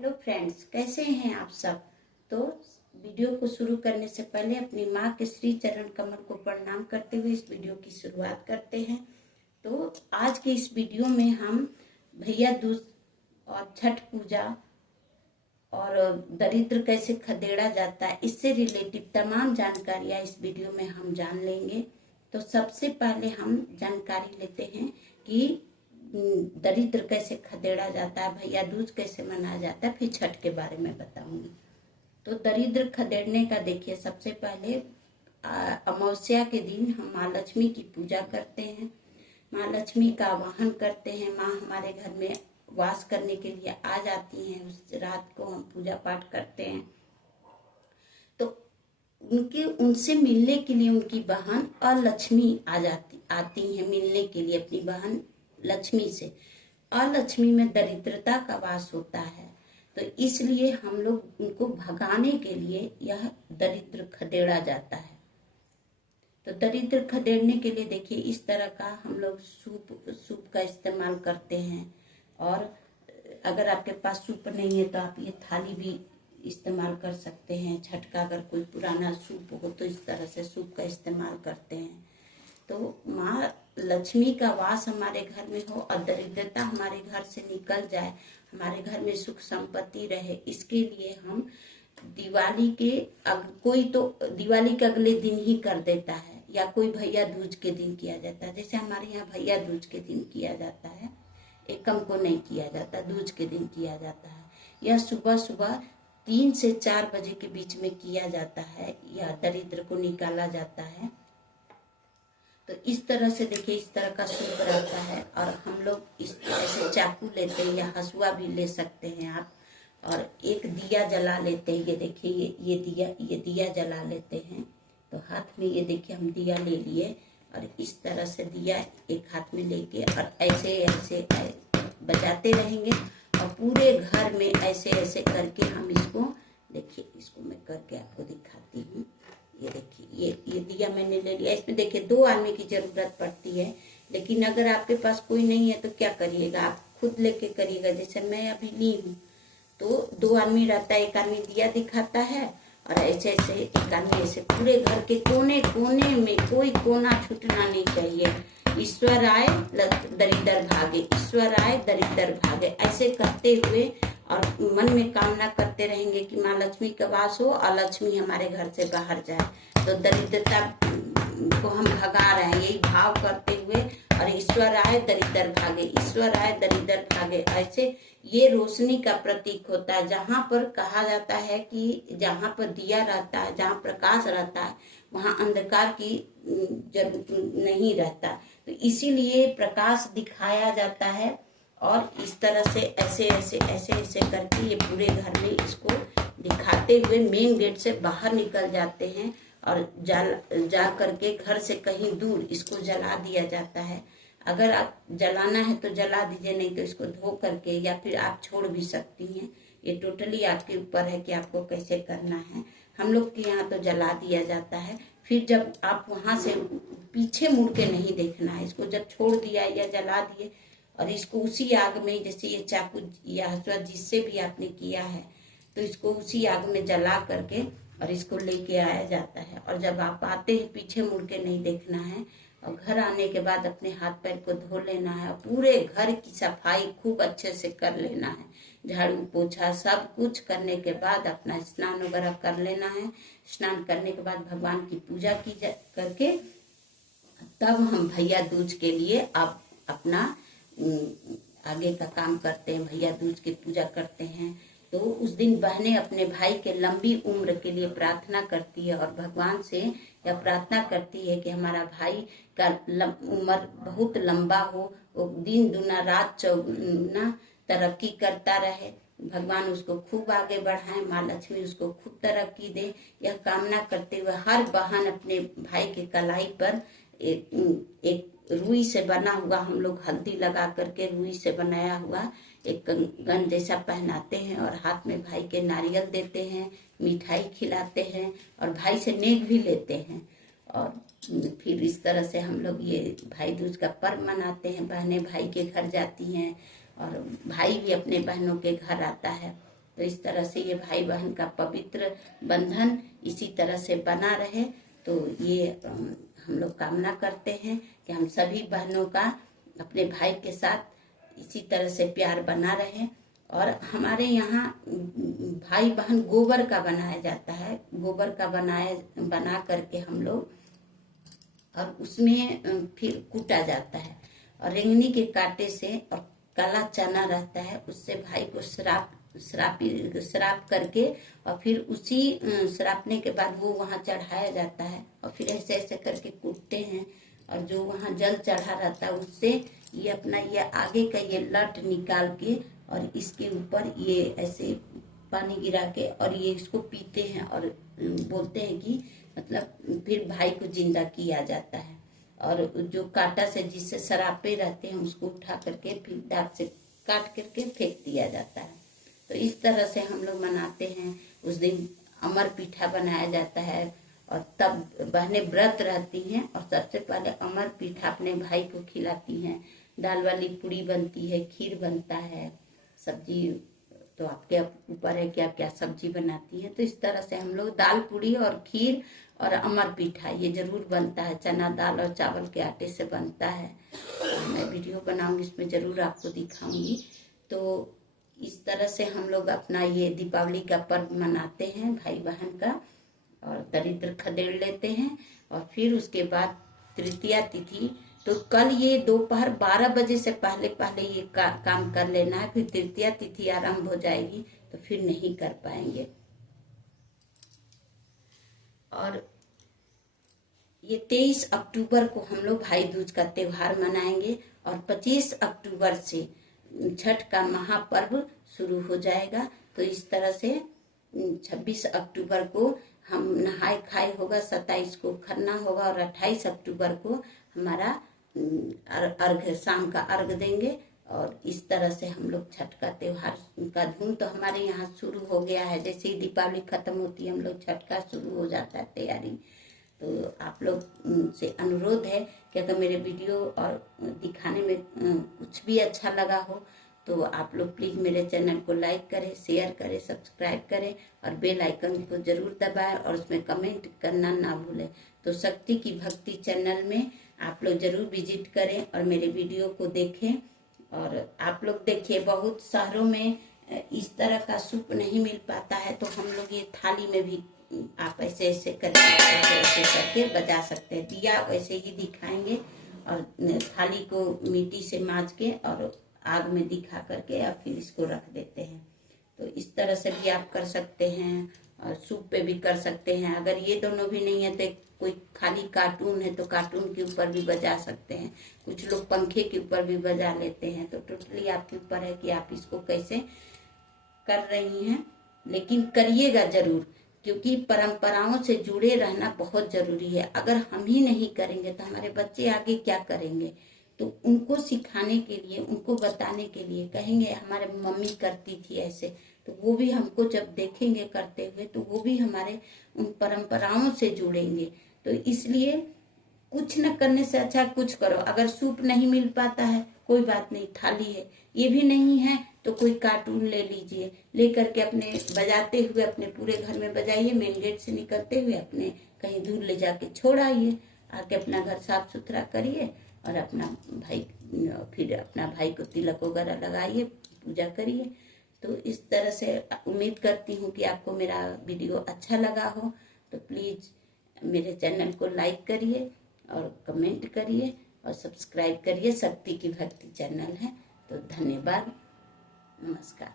Hello friends, कैसे हैं आप सब। तो वीडियो को शुरू करने से पहले अपनी माँ के श्री चरण कमल को प्रणाम करते हुए इस वीडियो की शुरुआत करते हैं। तो आज के इस वीडियो में हम भैया दूज और छठ पूजा और दरिद्र कैसे खदेड़ा जाता है, इससे रिलेटेड तमाम जानकारियाँ इस वीडियो में हम जान लेंगे। तो सबसे पहले हम जानकारी लेते हैं कि दरिद्र कैसे खदेड़ा जाता है, भैया दूज कैसे मनाया जाता है, फिर छठ के बारे में बताऊंगी। तो दरिद्र खदेड़ने का देखिए, सबसे पहले अमावस्या के दिन हम माँ लक्ष्मी की पूजा करते हैं, माँ लक्ष्मी का आवाहन करते हैं। माँ हमारे घर में वास करने के लिए आ जाती हैं, उस रात को हम पूजा पाठ करते हैं। तो उनसे मिलने के लिए उनकी बहन अलक्ष्मी आती हैं मिलने के लिए अपनी बहन लक्ष्मी से। अलक्ष्मी में दरिद्रता का वास होता है, तो इसलिए हम लोग उनको भगाने के लिए यह दरिद्र खदेड़ा जाता है। तो दरिद्र खदेड़ने के लिए देखिए, इस तरह का हम लोग सूप का इस्तेमाल करते हैं। और अगर आपके पास सूप नहीं है तो आप ये थाली भी इस्तेमाल कर सकते हैं। छठ का अगर कोई पुराना सूप हो तो इस तरह से सूप का इस्तेमाल करते हैं। तो माँ लक्ष्मी का वास हमारे घर में हो और दरिद्रता हमारे घर से निकल जाए, हमारे घर में सुख संपत्ति रहे, इसके लिए हम कोई तो दिवाली के अगले दिन ही कर देता है, या कोई भैया दूज के दिन किया जाता है। जैसे हमारे यहाँ भैया दूज के दिन किया जाता है, एकम को नहीं किया जाता, दूज के दिन किया जाता है। यह सुबह सुबह 3 से 4 बजे के बीच में किया जाता है, या दरिद्र को निकाला जाता है। तो इस तरह से देखिए, इस तरह का सूप रहता है। और हम लोग इस ऐसे चाकू लेते हैं, या हसुआ भी ले सकते हैं आप, और एक दिया जला लेते हैं। ये देखिए, ये दिया जला लेते हैं। तो हाथ में ये देखिए हम दिया ले लिए, और इस तरह से दिया एक हाथ में लेके और ऐसे ऐसे बजाते रहेंगे, और पूरे घर में ऐसे ऐसे करके हम इसको, देखिए इसको मैं करके आपको दिखाती हूँ। ये देखिए, ये दिया मैंने ले लिया। इसमें देखिए 2 आदमी की जरूरत पड़ती है, लेकिन अगर आपके पास कोई नहीं है तो क्या करिएगा, आप खुद लेके करिएगा। जैसे मैं अभी ली हूँ, तो 2 आदमी रहता है, एक आदमी दिया दिखाता है, और ऐसे ऐसे एक आदमी ऐसे पूरे घर के कोने कोने में, कोई कोना छूटना नहीं चाहिए। ईश्वर आए दरिद्र भागे, ईश्वर आए दरिद्र भागे, ऐसे करते हुए और मन में कामना करते रहेंगे कि माँ लक्ष्मी का वास हो और लक्ष्मी हमारे घर से बाहर जाए। तो दरिद्रता को हम भगा रहे हैं, यही भाव करते हुए। और ईश्वर आए दरिद्र भागे, ईश्वर आए दरिद्र भागे, ऐसे ये रोशनी का प्रतीक होता है। जहाँ पर कहा जाता है कि जहाँ पर दिया रहता है, जहाँ प्रकाश रहता है, वहाँ अंधकार की जरूरत नहीं रहता। तो इसीलिए प्रकाश दिखाया जाता है। और इस तरह से ऐसे ऐसे ऐसे ऐसे करके ये पूरे घर में इसको दिखाते हुए मेन गेट से बाहर निकल जाते हैं, और जा करके घर से कहीं दूर इसको जला दिया जाता है। अगर आप जलाना है तो जला दीजिए, नहीं तो इसको धो करके या फिर आप छोड़ भी सकती हैं। ये टोटली आपके ऊपर है कि आपको कैसे करना है। हम लोग के यहाँ तो जला दिया जाता है। फिर जब आप वहां से पीछे मुड़ के नहीं देखना है, इसको जब छोड़ दिया या जला दिए, और इसको उसी आग में, जैसे ये चाकू या हसुआ जिससे भी आपने किया है, तो इसको उसी आग में जला करके और इसको लेके आया जाता है। और जब आप आते हैं, पीछे मुड़ के नहीं देखना है, और घर आने के बाद अपने हाथ पैर को धो लेना है, और पूरे घर की सफाई खूब अच्छे से कर लेना है। झाड़ू पोछा सब कुछ करने के बाद अपना स्नान वगैरह कर लेना है। स्नान करने के बाद भगवान की पूजा करके तब हम भैया दूज के लिए अब अपना आगे का काम करते हैं। भैया दूज की पूजा करते हैं। तो उस दिन बहनें अपने भाई के लंबी उम्र के लिए प्रार्थना करती है, और भगवान से यह प्रार्थना करती है कि हमारा भाई का उम्र बहुत लंबा हो, वो दिन दुना रात चौगुना तरक्की करता रहे, भगवान उसको खूब आगे बढ़ाए, माँ लक्ष्मी उसको खूब तरक्की दे। यह कामना करते हुए हर बहन अपने भाई के कलाई पर एक रुई से बना हुआ, हम लोग हल्दी लगा करके रुई से बनाया हुआ एक कंगन जैसा पहनाते हैं, और हाथ में भाई के नारियल देते हैं, मिठाई खिलाते हैं, और भाई से नेक भी लेते हैं। और फिर इस तरह से हम लोग ये भाई दूज का पर्व मनाते हैं। बहनें भाई के घर जाती हैं, और भाई भी अपने बहनों के घर आता है। तो इस तरह से ये भाई बहन का पवित्र बंधन इसी तरह से बना रहे। तो ये हम लोग कामना करते हैं कि हम सभी बहनों का अपने भाई के साथ इसी तरह से प्यार बना रहे। और हमारे यहाँ भाई बहन गोबर का बनाया जाता है, गोबर का बना करके हम लोग, और उसमें फिर कूटा जाता है और रेंगनी के कांटे से, और काला चना रहता है उससे भाई को श्राप करके, और फिर उसी श्रापने के बाद वो वहां चढ़ाया जाता है और फिर ऐसे ऐसे करके कूटते हैं। और जो वहां जल चढ़ा रहता है उससे ये अपना ये आगे का ये लट निकाल के और इसके ऊपर ये ऐसे पानी गिरा के और ये इसको पीते हैं और बोलते हैं कि मतलब फिर भाई को जिंदा किया जाता है। और जो कांटा से जिससे सरापे रहते हैं उसको उठा करके फिर दांत से काट करके फेंक दिया जाता है। तो इस तरह से हम लोग मनाते हैं। उस दिन अमर पीठा बनाया जाता है और तब बहनें व्रत रहती हैं और सबसे पहले अमर पीठा अपने भाई को खिलाती हैं। दाल वाली पूड़ी बनती है, खीर बनता है, सब्जी तो आपके ऊपर है कि आप क्या सब्जी बनाती है। तो इस तरह से हम लोग दाल पूड़ी और खीर और अमर पीठा ये जरूर बनता है, चना दाल और चावल के आटे से बनता है। मैं वीडियो बनाऊंगी, इसमें जरूर आपको दिखाऊंगी। तो इस तरह से हम लोग अपना ये दीपावली का पर्व मनाते हैं भाई बहन का, और दरिद्र खदेड़ लेते हैं। और फिर उसके बाद तृतीया तिथि, तो कल ये दोपहर 12 बजे से पहले पहले ये काम कर लेना है, फिर तृतीया तिथि आरंभ हो जाएगी तो फिर नहीं कर पाएंगे। और ये 23 अक्टूबर को हम लोग भाई दूज का त्योहार मनाएंगे और 25 अक्टूबर से छठ का महापर्व शुरू हो जाएगा। तो इस तरह से 26 अक्टूबर को हम नहाए खाए होगा, 27 को खरना होगा और 28 अक्टूबर को हमारा अर्घ, शाम का अर्घ देंगे। और इस तरह से हम लोग छठ का त्योहार का धूम तो हमारे यहाँ शुरू हो गया है। जैसे ही दीपावली खत्म होती है हम लोग छठ का शुरू हो जाता है तैयारी। तो आप लोग से अनुरोध है कि अगर मेरे वीडियो और दिखाने में कुछ भी अच्छा लगा हो तो आप लोग प्लीज मेरे चैनल को लाइक करें, शेयर करें, सब्सक्राइब करें और बेल आइकन को जरूर दबाएं और उसमें कमेंट करना ना भूलें। तो शक्ति की भक्ति चैनल में आप लोग जरूर विजिट करें और मेरे वीडियो को देखें। और आप लोग देखिए, बहुत शहरों में इस तरह का सूप नहीं मिल पाता है, तो हम लोग ये थाली में भी आप ऐसे ऐसे करके ऐसे करके बजा सकते हैं। दिया वैसे ही दिखाएंगे और थाली को मिट्टी से मांज के और आग में दिखा करके और फिर इसको रख देते हैं। तो इस तरह से भी आप कर सकते हैं और सूप पे भी कर सकते हैं। अगर ये दोनों भी नहीं है तो कोई खाली कार्टून है तो कार्टून के ऊपर भी बजा सकते हैं। कुछ लोग पंखे के ऊपर भी बजा लेते हैं। तो टोटली आपके ऊपर है कि आप इसको कैसे कर रही हैं, लेकिन करिएगा जरूर, क्योंकि परंपराओं से जुड़े रहना बहुत जरूरी है। अगर हम ही नहीं करेंगे तो हमारे बच्चे आगे क्या करेंगे। तो उनको सिखाने के लिए, उनको बताने के लिए कहेंगे हमारे मम्मी करती थी ऐसे, तो वो भी हमको जब देखेंगे करते हुए तो वो भी हमारे उन परंपराओं से जुड़ेंगे। तो इसलिए कुछ न करने से अच्छा कुछ करो। अगर सूप नहीं मिल पाता है कोई बात नहीं, थाली है, ये भी नहीं है तो कोई कार्टून ले लीजिए, ले करके अपने बजाते हुए अपने पूरे घर में बजाइए, मेन गेट से निकलते हुए अपने कहीं दूर ले जाके छोड़ आइए, आके अपना घर साफ सुथरा करिए और अपना भाई, फिर अपना भाई को तिलक वगैरह लगाइए, पूजा करिए। तो इस तरह से उम्मीद करती हूँ कि आपको मेरा वीडियो अच्छा लगा हो। तो प्लीज मेरे चैनल को लाइक करिए और कमेंट करिए और सब्सक्राइब करिए। शक्ति की भक्ति चैनल है। तो धन्यवाद, नमस्कार।